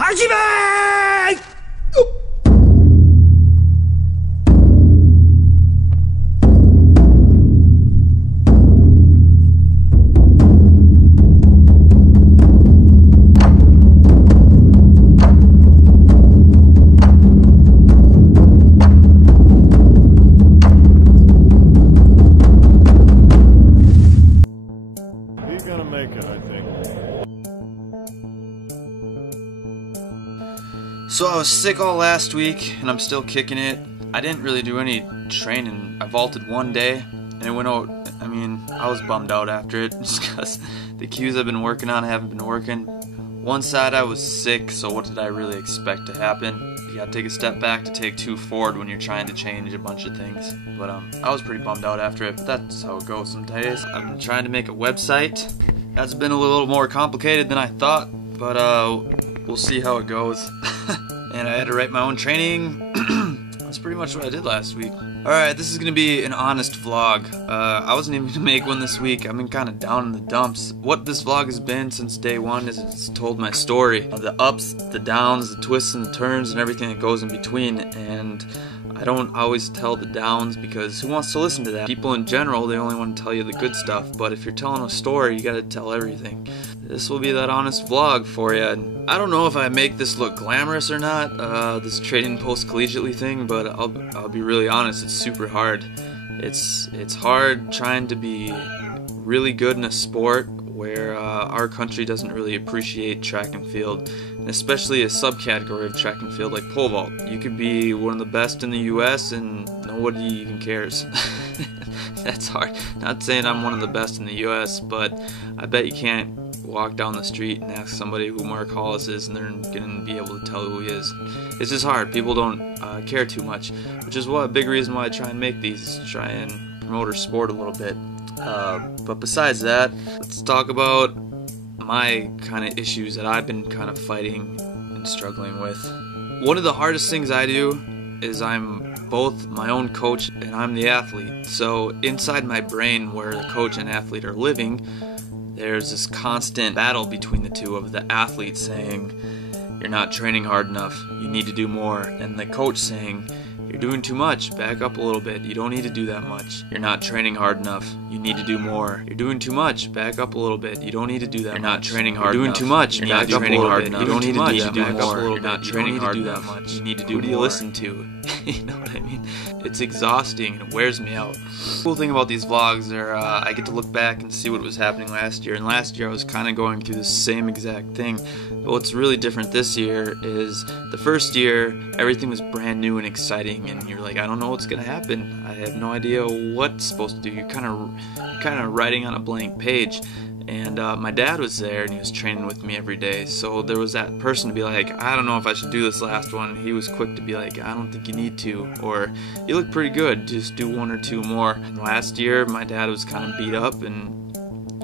Hajime! He's gonna make it, I think. So I was sick all last week, and I'm still kicking it. I didn't really do any training. I vaulted one day, and it went out. I mean, I was bummed out after it, just because the cues I've been working on haven't been working. One side I was sick, so what did I really expect to happen? You gotta take a step back to take two forward when you're trying to change a bunch of things. But I was pretty bummed out after it, but that's how it goes some days. I've been trying to make a website. That's been a little more complicated than I thought, but we'll see how it goes. And I had to write my own training. That's pretty much what I did last week. Alright, this is going to be an honest vlog. I wasn't even going to make one this week. I've been kind of down in the dumps. What this vlog has been since day one is it's told my story. The ups, the downs, the twists and the turns, and everything that goes in between. And I don't always tell the downs because who wants to listen to that? People in general, they only want to tell you the good stuff. But if you're telling a story, you got to tell everything. This will be that honest vlog for you. And I don't know if I make this look glamorous or not, this training post-collegiately thing, but I'll be really honest, it's super hard. It's hard trying to be really good in a sport where our country doesn't really appreciate track and field, and especially a subcategory of track and field like pole vault. You could be one of the best in the US and nobody even cares. That's hard. Not saying I'm one of the best in the US, but I bet you can't walk down the street and ask somebody who Mark Hollis is and they're gonna be able to tell who he is. It's just hard. People don't care too much, which is a big reason why I try and make these, try and promote our sport a little bit. But besides that, let's talk about my kind of issues that I've been kind of fighting and struggling with. One of the hardest things I do is I'm both my own coach and I'm the athlete. So inside my brain where the coach and athlete are living, there's this constant battle between the two of the athlete saying, you're not training hard enough, you need to do more, and the coach saying, you're doing too much, back up a little bit, you don't need to do that much. You're not training hard enough, you need to do more. You're doing too much, back up a little bit, you don't need to do that much. You're not training hard enough. You're doing too much, you're not training hard enough. You don't need to do that much. You're not training hard enough. You need to do more. Who do you listen to? You know what I mean? It's exhausting and it wears me out. The cool thing about these vlogs are I get to look back and see what was happening last year. And last year I was kind of going through the same exact thing. But what's really different this year is the first year everything was brand new and exciting, and you're like, I don't know what's gonna happen. I have no idea what's supposed to do. You're kind of writing on a blank page. And my dad was there and he was training with me every day, so there was that person to be like, I don't know if I should do this last one. He was quick to be like, I don't think you need to, or you look pretty good, just do one or two more. And last year my dad was kind of beat up and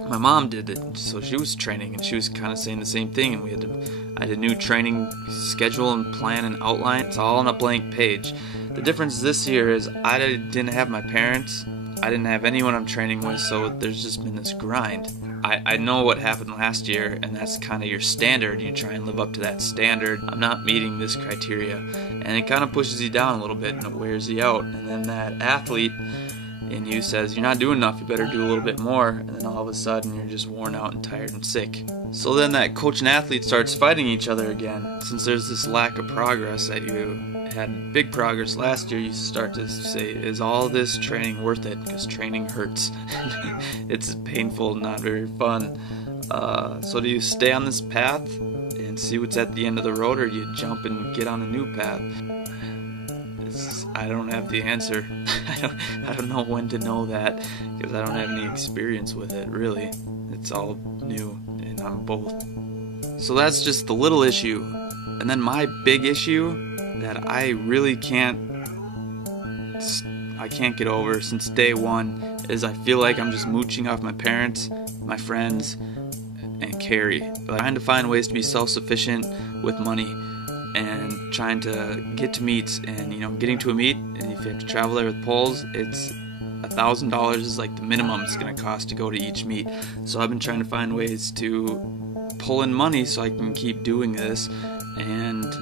my mom did it, so she was training and she was kind of saying the same thing, and I had a new training schedule and plan and outline. It's all on a blank page. The difference this year is I didn't have my parents, I didn't have anyone I'm training with, so there's just been this grind. I know what happened last year, and that's kind of your standard. You try and live up to that standard. I'm not meeting this criteria, and it kind of pushes you down a little bit and it wears you out. And then that athlete in you says, you're not doing enough, you better do a little bit more, and then all of a sudden you're just worn out and tired and sick. So then that coach and athlete starts fighting each other again. Since there's this lack of progress that you had big progress last year, you start to say, is all this training worth it? Because training hurts. It's painful, not very fun. So do you stay on this path and see what's at the end of the road, or do you jump and get on a new path? I don't have the answer. I don't know when to know that, because I don't have any experience with it, really. It's all new, and I'm both. So that's just the little issue. And then my big issue that I really can't get over since day one is I feel like I'm just mooching off my parents, my friends, and Carrie. But trying to find ways to be self-sufficient with money and trying to get to meets, and getting to a meet, and if you have to travel there with poles, it's $1,000 is like the minimum it's going to cost to go to each meet. So I've been trying to find ways to pull in money so I can keep doing this and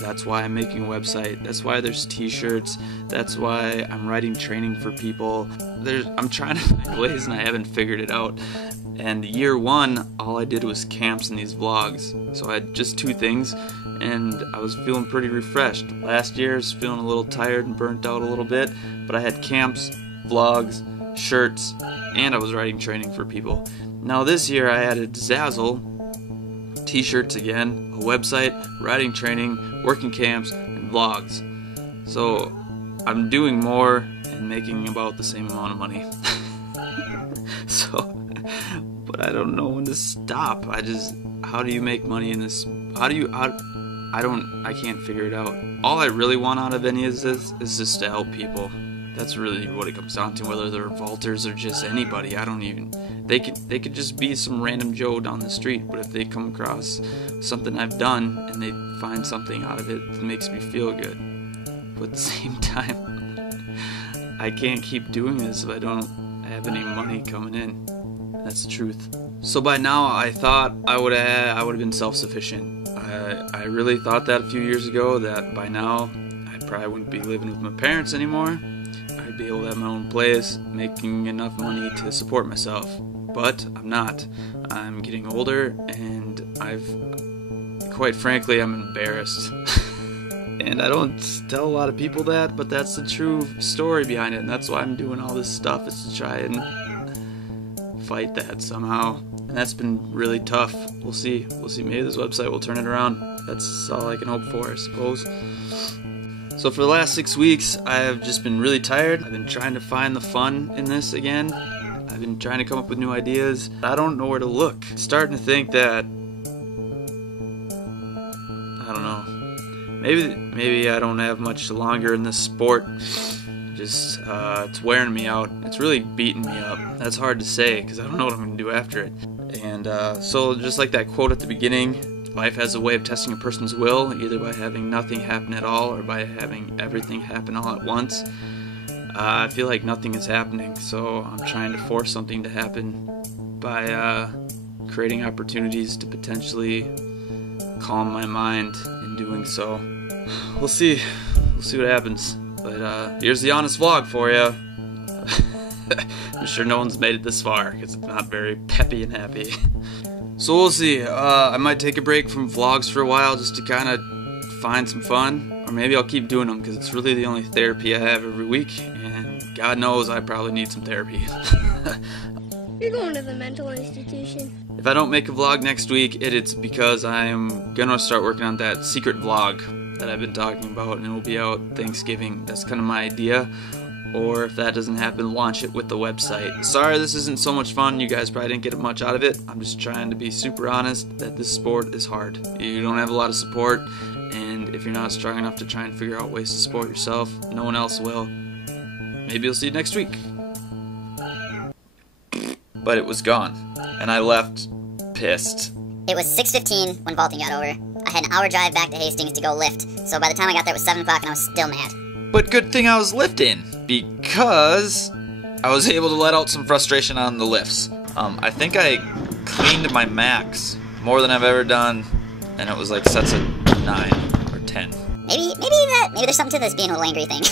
that's why I'm making a website. That's why there's t-shirts. That's why I'm writing training for people. I'm trying to find ways and I haven't figured it out. And year one, all I did was camps and these vlogs. So I had just 2 things and I was feeling pretty refreshed. Last year I was feeling a little tired and burnt out a little bit, but I had camps, vlogs, shirts, and I was writing training for people. Now this year I added Zazzle, t-shirts again, a website, writing training, working camps, and vlogs. So I'm doing more and making about the same amount of money. But I don't know when to stop. How do you make money in this? I can't figure it out. All I really want out of any of this is just to help people. That's really what it comes down to, whether they're vaulters or just anybody. They could just be some random Joe down the street, but if they come across something I've done and they find something out of it that makes me feel good. But at the same time, I can't keep doing this if I don't have any money coming in. That's the truth. So by now I thought I would have been self-sufficient. I really thought that a few years ago, that by now I probably wouldn't be living with my parents anymore. I'd be able to have my own place, making enough money to support myself. But I'm not. I'm getting older, and quite frankly, I'm embarrassed. And I don't tell a lot of people that, but that's the true story behind it, and that's why I'm doing all this stuff, is to try and fight that somehow. And that's been really tough. We'll see. Maybe this website will turn it around. That's all I can hope for, I suppose. So for the last 6 weeks, I have just been really tired. I've been trying to find the fun in this again. I've been trying to come up with new ideas. I don't know where to look. Starting to think that, I don't know, maybe I don't have much longer in this sport. Just, it's wearing me out. It's really beating me up. That's hard to say because I don't know what I'm going to do after it. And so just like that quote at the beginning, life has a way of testing a person's will, either by having nothing happen at all or by having everything happen all at once. I feel like nothing is happening, so I'm trying to force something to happen by creating opportunities to potentially calm my mind in doing so. We'll see what happens. But here's the honest vlog for you. I'm sure no one's made it this far because it's not very peppy and happy. So we'll see. I might take a break from vlogs for a while just to kind of find some fun, or maybe I'll keep doing them because it's really the only therapy I have every week, and God knows I probably need some therapy. You're going to the mental institution. If I don't make a vlog next week, it's because I'm gonna start working on that secret vlog that I've been talking about, and it will be out Thanksgiving. That's kind of my idea. Or if that doesn't happen, launch it with the website. Sorry this isn't so much fun. You guys probably didn't get much out of it. I'm just trying to be super honest that this sport is hard. You don't have a lot of support, and if you're not strong enough to try and figure out ways to support yourself, no one else will. Maybe you'll see you next week. But it was gone, and I left pissed. It was 6:15 when vaulting got over. I had an hour drive back to Hastings to go lift, so by the time I got there it was 7 o'clock and I was still mad. But good thing I was lifting, because I was able to let out some frustration on the lifts. I think I cleaned my max more than I've ever done, and it was like sets of 9 or 10. Maybe there's something to this being a little angry thing.